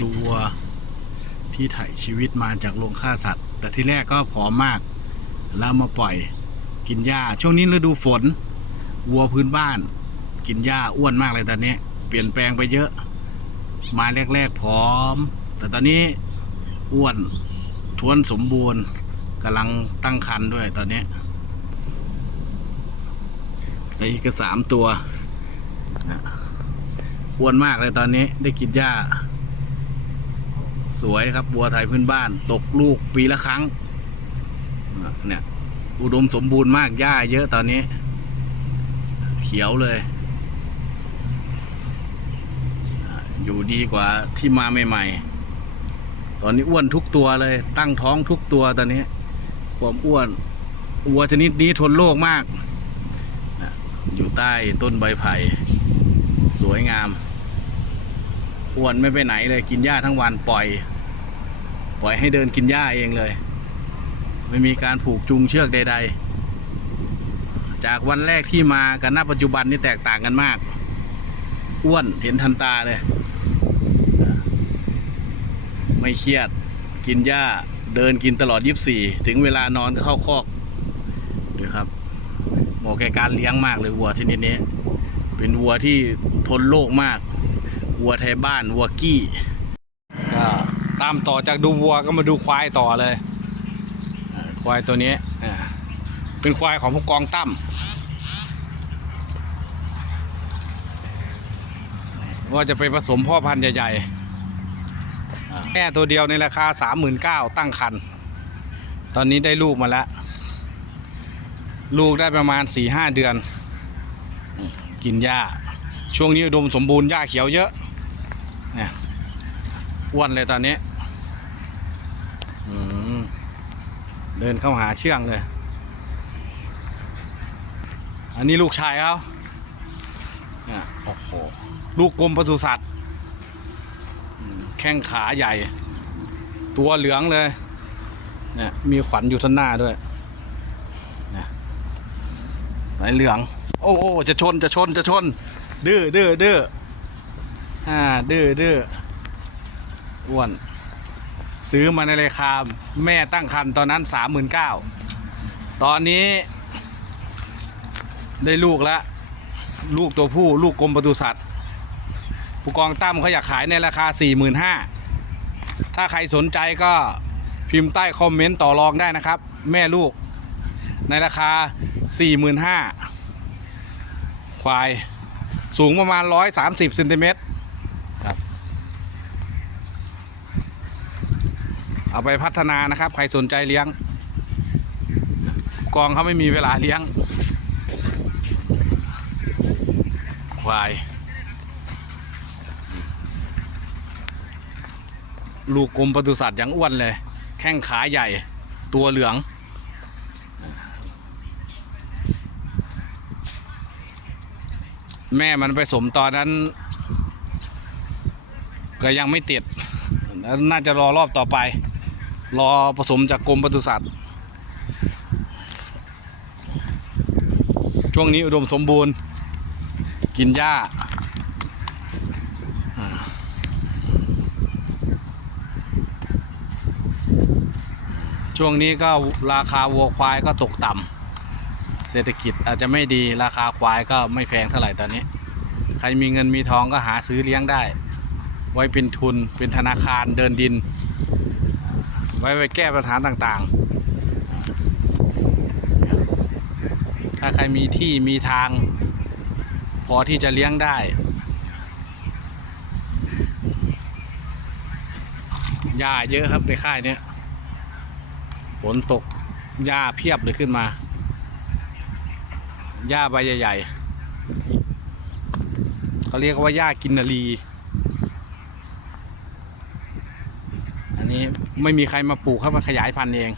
ดูวัว ที่ถ่ายชีวิตมาจากโรงฆ่าสัตว์ แต่ที่แรกก็ผอมมาก แล้วมาปล่อยกินหญ้า ช่วงนี้ฤดูฝน วัวพื้นบ้าน กินหญ้าอ้วนมากเลยตอนนี้ เปลี่ยนแปลงไปเยอะ มาแรกๆผอม แต่ตอนนี้อ้วนทวนสมบูรณ์กำลังตั้งครรภ์ด้วยตอนนี้นี่ก็สามตัวอ้วนมากเลยตอนนี้ได้กินหญ้า สวยครับวัวไทยพื้นบ้าน ตกลูกปีละครั้งเนี่ยอุดมสมบูรณ์มากหญ้าเยอะตอนนี้ เขียวเลย อยู่ดีกว่าที่มาใหม่ๆ ตอนนี้อ้วนทุกตัวเลย ตั้งท้องทุกตัวตอนนี้ ความอ้วนวัวชนิดนี้ทนโรคมาก อยู่ใต้ต้นใบไผ่ สวยงามอ้วนไม่ไปไหนเลยกินหญ้าทั้งวันปล่อย ปล่อยให้เดินกินหญ้าเองเลย ไม่มีการผูกจูงเชือกใด ๆ จากวันแรกที่มากับณปัจจุบันนี่แตกต่างกันมาก อ้วนเห็นทันตาเลย ไม่เครียดกินหญ้าเดินกินตลอด 24 ถึงเวลานอนก็เข้าคอกดูครับเหมาะแก่การเลี้ยงมากเลยวัวชนิดนี้ เป็นวัวที่ทนโรคมาก วัวไทยบ้าน วัวกี้ ตามต่อจากดูวัวก็มาดูควายต่อเลยควายตัวนี้เป็นควายของผู้กองตั้มว่าจะไปผสมพ่อพันธุ์ใหญ่ๆแม่ตัวเดียวในราคา 39,000 ตั้งคัน ตอนนี้ได้ลูกมาแล้ว ลูกได้ประมาณ 4-5 เดือน กินหญ้า ช่วงนี้อุดมสมบูรณ์หญ้าเขียวเยอะเนี่ย อ้วนเลยตอนนี้เดินเข้าหาเชื่องเลย อันนี้ลูกชายเขาเนี่ยโอ้โห ลูกกรมปศุสัตว์แข้งขาใหญ่ ตัวเหลืองเลย เนี่ย มีขวัญอยู่ท่านหน้าด้วยเนี่ยสายเหลือง โอ้โอ้จะชน จะชน จะชน ดื้อดื้อดื้ออ่า ดื้อดื้อ อ้วน ซื้อมาในราคาแม่ตั้งคันตอนนั้นสามหมื่นเก้าตอนนี้ ได้ลูกแล้ว ลูกตัวผู้ลูกกรมปศุสัตว์ผู้กองตั้มเขาอยากขายในราคาสี่หมื่นห้าถ้าใครสนใจก็พิมพ์ใต้คอมเมนต์ต่อรองได้นะครับ แม่ลูก ในราคาสี่หมื่นห้าควาย สูงประมาณ 130เซนติเมตรครับ เอาไปพัฒนานะครับ ใครสนใจเลี้ยง กองเขาไม่มีเวลาเลี้ยง ควาย ลูกกลมปศุสัตว์อย่างอ้วนเลย แข้งขาใหญ่ ตัวเหลืองแม่มันไปสมตอนนั้น ก็ยังไม่ติด น่าจะรอรอบต่อไป รอผสมจากกรมปศุสัตว์ ช่วงนี้อุดมสมบูรณ์ กินหญ้า ช่วงนี้ก็ราคาวัวควายก็ตกต่ำเศรษฐกิจอาจจะไม่ดีราคาควายก็ไม่แพงเท่าไหร่ตอนนี้ ใครมีเงินมีทองก็หาซื้อเลี้ยงได้ ไว้เป็นทุนเป็นธนาคารเดินดิน ไว้ไว้แก้ปัญหาต่างๆ ถ้าใครมีที่มีทาง พอที่จะเลี้ยงได้ หญ้าเยอะครับในค่ายเนี้ยฝนตกหญ้าเพียบเลยขึ้นมาหญ้าใบใหญ่ๆเขาเรียกว่าหญ้ากินนารี อัน นี้ไม่มีใครมาปลูกครับมาขยายพันธุ์เอง